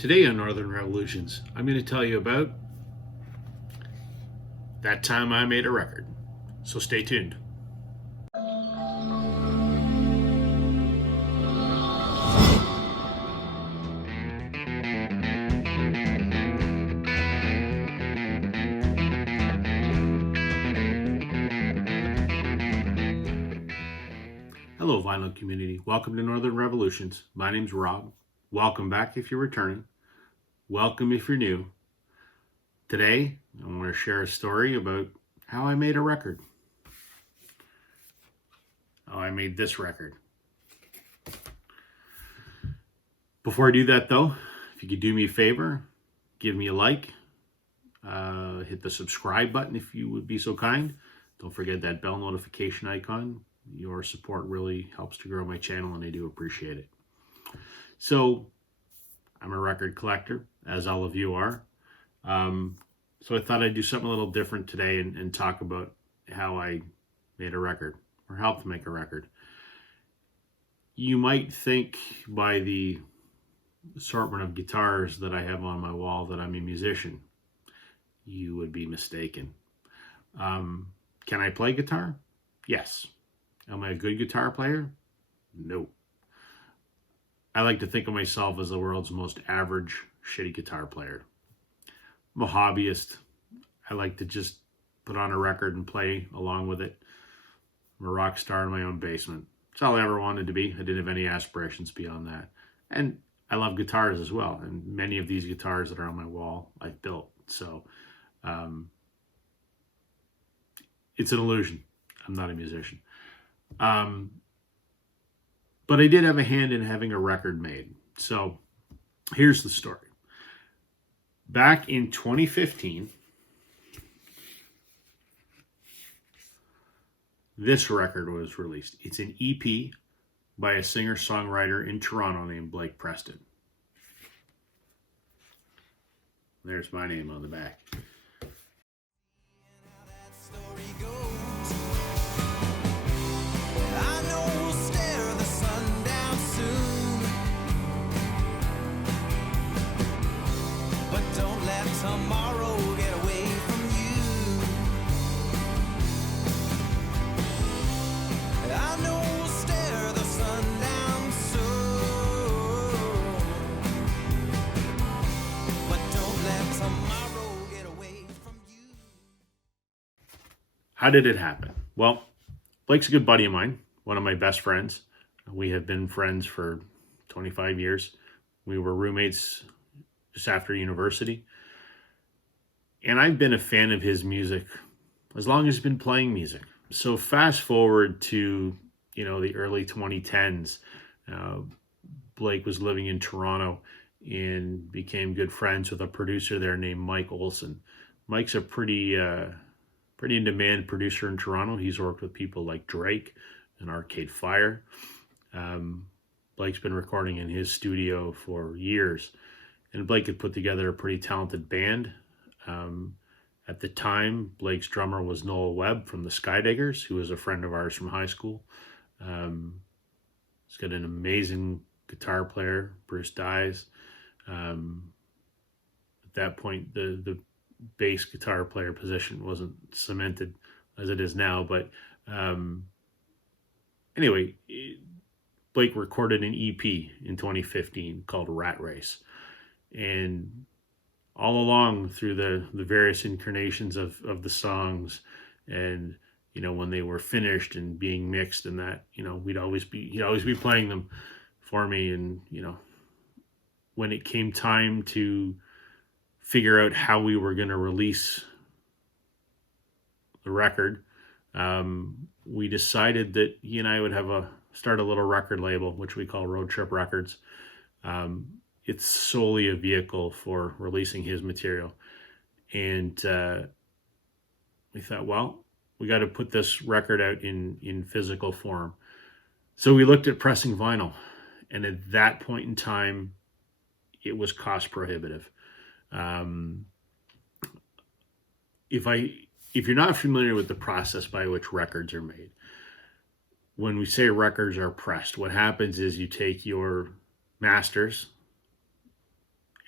Today on Northern Revolutions, I'm going to tell you about that time I made a record. So stay tuned. Hello, vinyl community. Welcome to Northern Revolutions. My name's Rob. Welcome back if you're returning. Welcome if you're new. Today, I'm going to share a story about how I made a record. How I made this record. Before I do that, though, if you could do me a favor, give me a like, hit the subscribe button if you would be so kind. Don't forget that bell notification icon. Your support really helps to grow my channel, and I do appreciate it. So, I'm a record collector, as all of you are. So I thought I'd do something a little different today and talk about how I made a record, or helped make a record. You might think by the assortment of guitars that I have on my wall that I'm a musician. You would be mistaken. Can I play guitar? Yes. Am I a good guitar player? No. I like to think of myself as the world's most average, shitty guitar player. I'm a hobbyist. I like to just put on a record and play along with it. I'm a rock star in my own basement. That's all I ever wanted to be. I didn't have any aspirations beyond that. And I love guitars as well. And many of these guitars that are on my wall, I've built. So it's an illusion. I'm not a musician. But I did have a hand in having a record made. So here's the story. Back in 2015, this record was released. It's an EP by a singer-songwriter in Toronto named Blake Preston. There's my name on the back. Tomorrow get away from you. I know we'll stare the sun down soon, but don't let tomorrow get away from you. How did it happen? Well, Blake's a good buddy of mine, one of my best friends. We have been friends for 25 years. We were roommates just after university. And I've been a fan of his music as long as he's been playing music. So fast forward to, the early 2010s. Blake was living in Toronto and became good friends with a producer there named Mike Olson. Mike's a pretty in-demand producer in Toronto. He's worked with people like Drake and Arcade Fire. Blake's been recording in his studio for years. And Blake had put together a pretty talented band. At the time, Blake's drummer was Noel Webb from the Skydiggers, who was a friend of ours from high school. He's got an amazing guitar player, Bruce Dyes. At that point, the bass guitar player position wasn't cemented as it is now. But anyway, Blake recorded an EP in 2015 called Rat Race. And all along through the various incarnations of the songs, and when they were finished and being mixed and that, he'd always be playing them for me. And when it came time to figure out how we were going to release the record, we decided that he and I would start a little record label, which we call Road Trip Records. It's solely a vehicle for releasing his material. And we thought, well, we got to put this record out in physical form. So we looked at pressing vinyl. And at that point in time, it was cost prohibitive. If you're not familiar with the process by which records are made, when we say records are pressed, what happens is you take your masters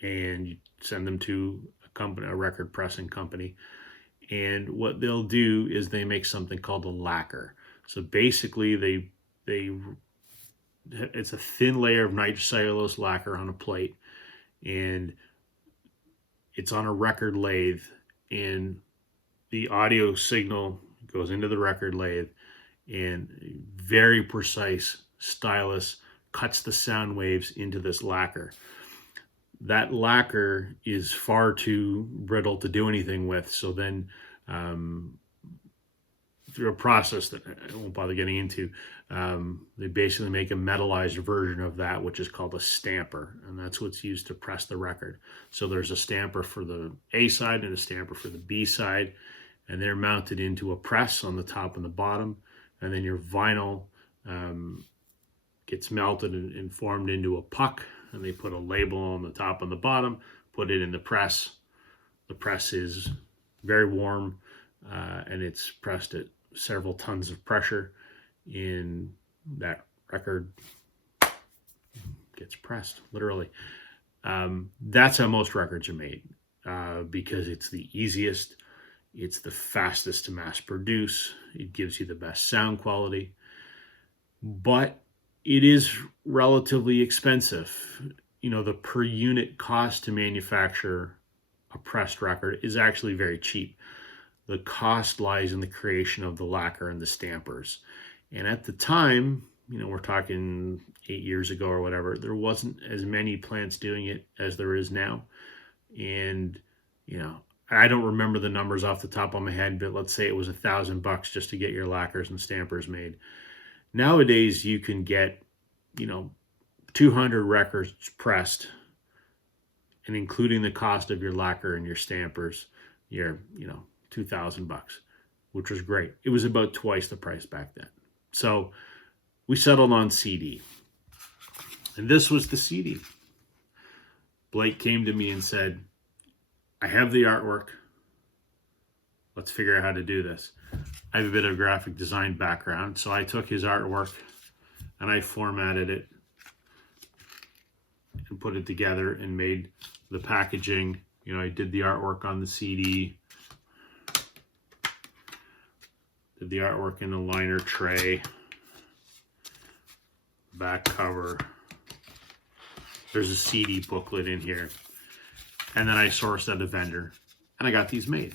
and you send them to a company, a record pressing company. And what they'll do is they make something called a lacquer. So basically, it's a thin layer of nitrocellulose lacquer on a plate, and it's on a record lathe, and the audio signal goes into the record lathe, and a very precise stylus cuts the sound waves into this lacquer. That lacquer is far too brittle to do anything with. So then, through a process that I won't bother getting into, they basically make a metallized version of that, which is called a stamper, and that's what's used to press the record. So there's a stamper for the A side and a stamper for the B side, and they're mounted into a press on the top and the bottom, and then your vinyl gets melted and formed into a puck, and they put a label on the top and the bottom, put it in the press. The press is very warm, and it's pressed at several tons of pressure, and that record gets pressed, literally. That's how most records are made, because it's the easiest, it's the fastest to mass produce, it gives you the best sound quality, but it is relatively expensive. You know, the per unit cost to manufacture a pressed record is actually very cheap. The cost lies in the creation of the lacquer and the stampers. And at the time, you know, we're talking 8 years ago or whatever, there wasn't as many plants doing it as there is now. And, you know, I don't remember the numbers off the top of my head, but let's say it was $1,000 just to get your lacquers and stampers made. Nowadays, you can get, you know, 200 records pressed, and including the cost of your lacquer and your stampers, you're, you know, $2,000, which was great. It was about twice the price back then. So we settled on CD. And this was the CD. Blake came to me and said, I have the artwork. Let's figure out how to do this. I have a bit of graphic design background, so I took his artwork and I formatted it and put it together and made the packaging. You know, I did the artwork on the CD, did the artwork in a liner tray, back cover. There's a CD booklet in here. And then I sourced at a vendor and I got these made.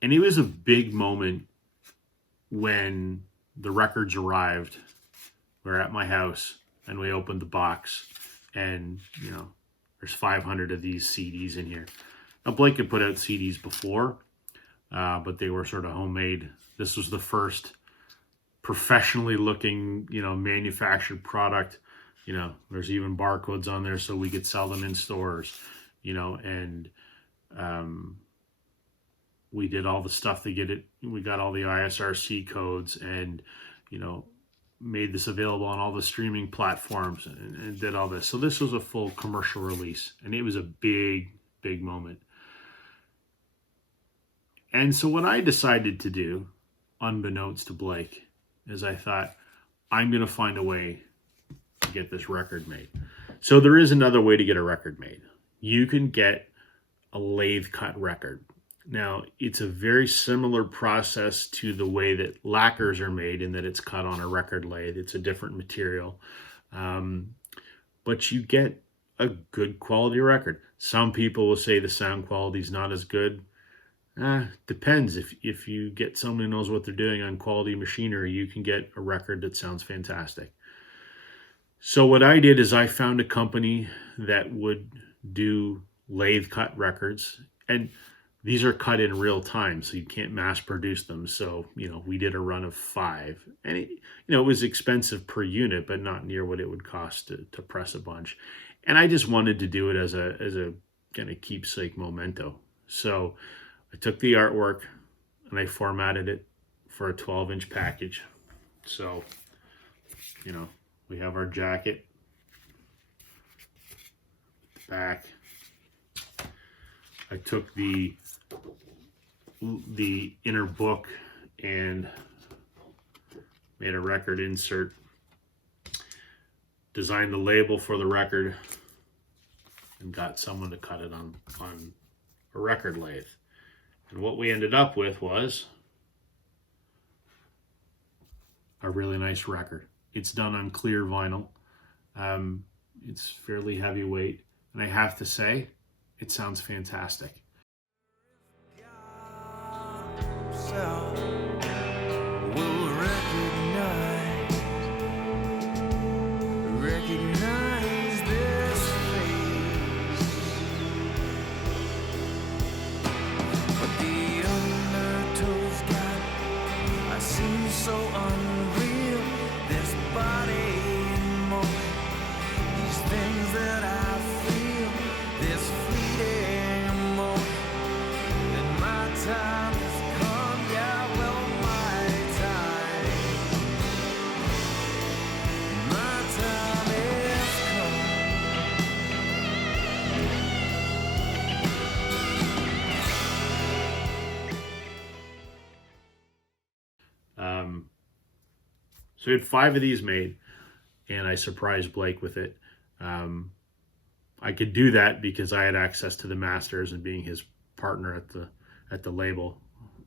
And it was a big moment when the records arrived. We're at my house and we opened the box, and, you know, there's 500 of these CDs in here. Now, Blake had put out CDs before, but they were sort of homemade. This was the first professionally looking, you know, manufactured product. You know, there's even barcodes on there so we could sell them in stores, you know, and we did all the stuff to get it. We got all the ISRC codes and, you know, made this available on all the streaming platforms and did all this. So this was a full commercial release, and it was a big, big moment. And so what I decided to do, unbeknownst to Blake, is I thought, I'm going to find a way to get this record made. So there is another way to get a record made. You can get a lathe cut record. Now, it's a very similar process to the way that lacquers are made, in that it's cut on a record lathe. It's a different material. But you get a good quality record. Some people will say the sound quality is not as good. Depends. If you get someone who knows what they're doing on quality machinery, you can get a record that sounds fantastic. So what I did is I found a company that would do lathe cut records, and these are cut in real time, so you can't mass produce them. So, you know, we did a run of 5, and it, you know, it was expensive per unit, but not near what it would cost to press a bunch. And I just wanted to do it as a kind of keepsake memento. So I took the artwork and I formatted it for a 12-inch package. So, you know, we have our jacket, back. I took the inner book and made a record insert, designed the label for the record, and got someone to cut it on a record lathe. And what we ended up with was a really nice record. It's done on clear vinyl. It's fairly heavyweight, and I have to say, it sounds fantastic. So we'll recognize this face, but the undertow's got, I seem so unreal. This body in motion, these things that I feel, this fleeting emotion, and my time has come. Yeah, well, my time has come. So we had 5 of these made, and I surprised Blake with it. I could do that because I had access to the masters, and being his partner at the label,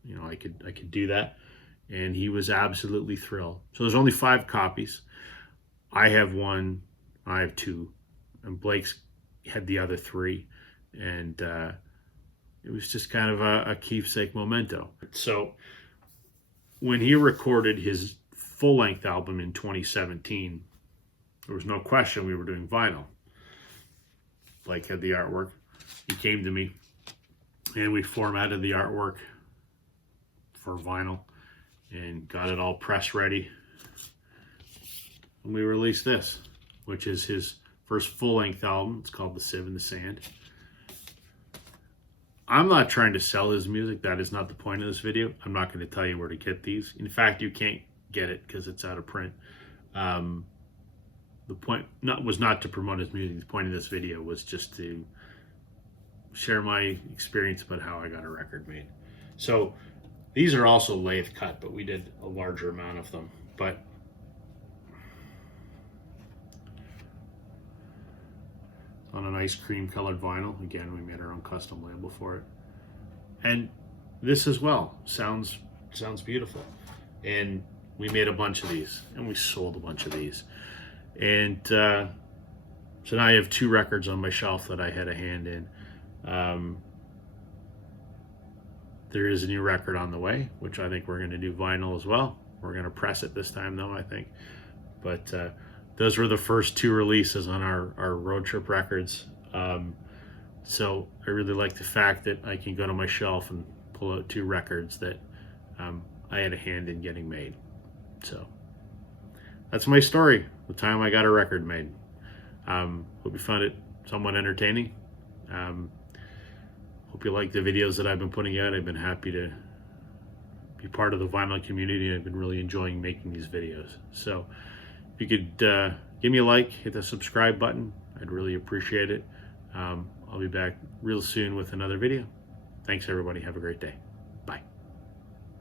you know, I could do that, and he was absolutely thrilled. So there's only 5 copies. I have 1, I have 2, and Blake's had the other 3, and it was just kind of a keepsake memento. So when he recorded his full-length album in 2017, there was no question we were doing vinyl. Blake had the artwork. He came to me, and we formatted the artwork for vinyl and got it all press ready. And we released this, which is his first full-length album. It's called The Sieve in the Sand. I'm not trying to sell his music. That is not the point of this video. I'm not going to tell you where to get these. In fact, you can't get it because it's out of print. The point was not to promote his music. The point of this video was just to share my experience about how I got a record made. So these are also lathe cut, but we did a larger amount of them. But on a nice cream colored vinyl. Again, we made our own custom label for it. And this as well sounds beautiful. And we made a bunch of these, and we sold a bunch of these. And so now I have 2 records on my shelf that I had a hand in. There is a new record on the way, which I think we're going to do vinyl as well. We're going to press it this time though, I think. But those were the first 2 releases on our road trip records. So I really like the fact that I can go to my shelf and pull out 2 records that I had a hand in getting made. So that's my story, the time I got a record made. Hope you found it somewhat entertaining. Hope you like the videos that I've been putting out. I've been happy to be part of the vinyl community. I've been really enjoying making these videos. So if you could give me a like, hit the subscribe button, I'd really appreciate it. I'll be back real soon with another video. Thanks everybody, have a great day.